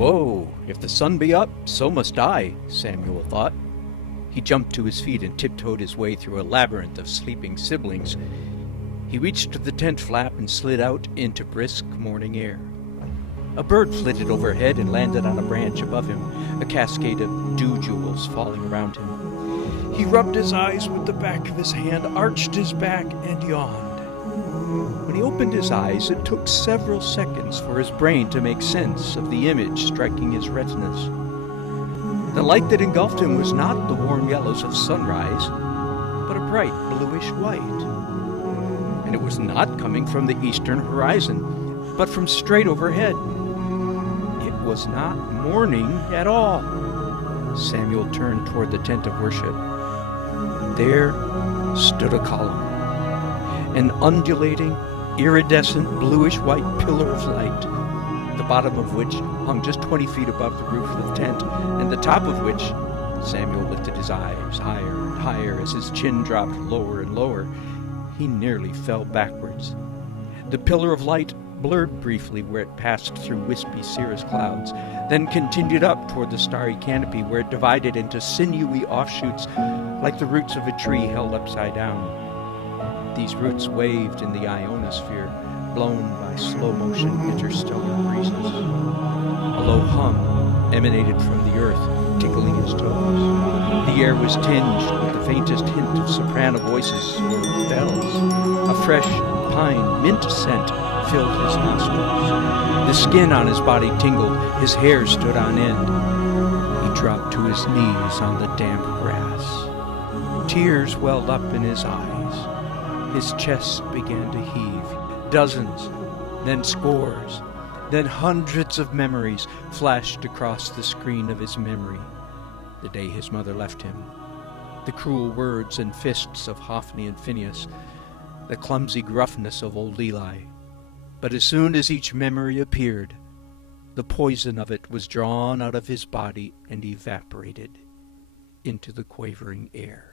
Whoa, if the sun be up, so must I, Samuel thought. He jumped to his feet and tiptoed his way through a labyrinth of sleeping siblings. He reached the tent flap and slid out into brisk morning air. A bird flitted overhead and landed on a branch above him, a cascade of dew jewels falling around him. He rubbed his eyes with the back of his hand, arched his back, and yawned. When he opened his eyes, it took several seconds for his brain to make sense of the image striking his retinas. The light that engulfed him was not the warm yellows of sunrise, but a bright bluish white. And it was not coming from the eastern horizon, but from straight overhead. It was not morning at all. Samuel turned toward the tent of worship. There stood a column, an undulating, iridescent, bluish-white pillar of light, the bottom of which hung just 20 feet above the roof of the tent, and the top of which Samuel lifted his eyes higher and higher as his chin dropped lower and lower. He nearly fell backwards. The pillar of light blurred briefly where it passed through wispy cirrus clouds, then continued up toward the starry canopy where it divided into sinewy offshoots like the roots of a tree held upside down. These roots waved in the ionosphere, blown by slow-motion interstellar breezes. A low hum emanated from the earth, tickling his toes. The air was tinged with the faintest hint of soprano voices or bells. A fresh pine mint scent filled his nostrils. The skin on his body tingled, his hair stood on end. He dropped to his knees on the damp grass. Tears welled up in his eyes. His chest began to heave. Dozens, then scores, then hundreds of memories flashed across the screen of his memory. The day his mother left him, the cruel words and fists of Hophni and Phinehas, the clumsy gruffness of old Eli. But as soon as each memory appeared, the poison of it was drawn out of his body and evaporated into the quavering air.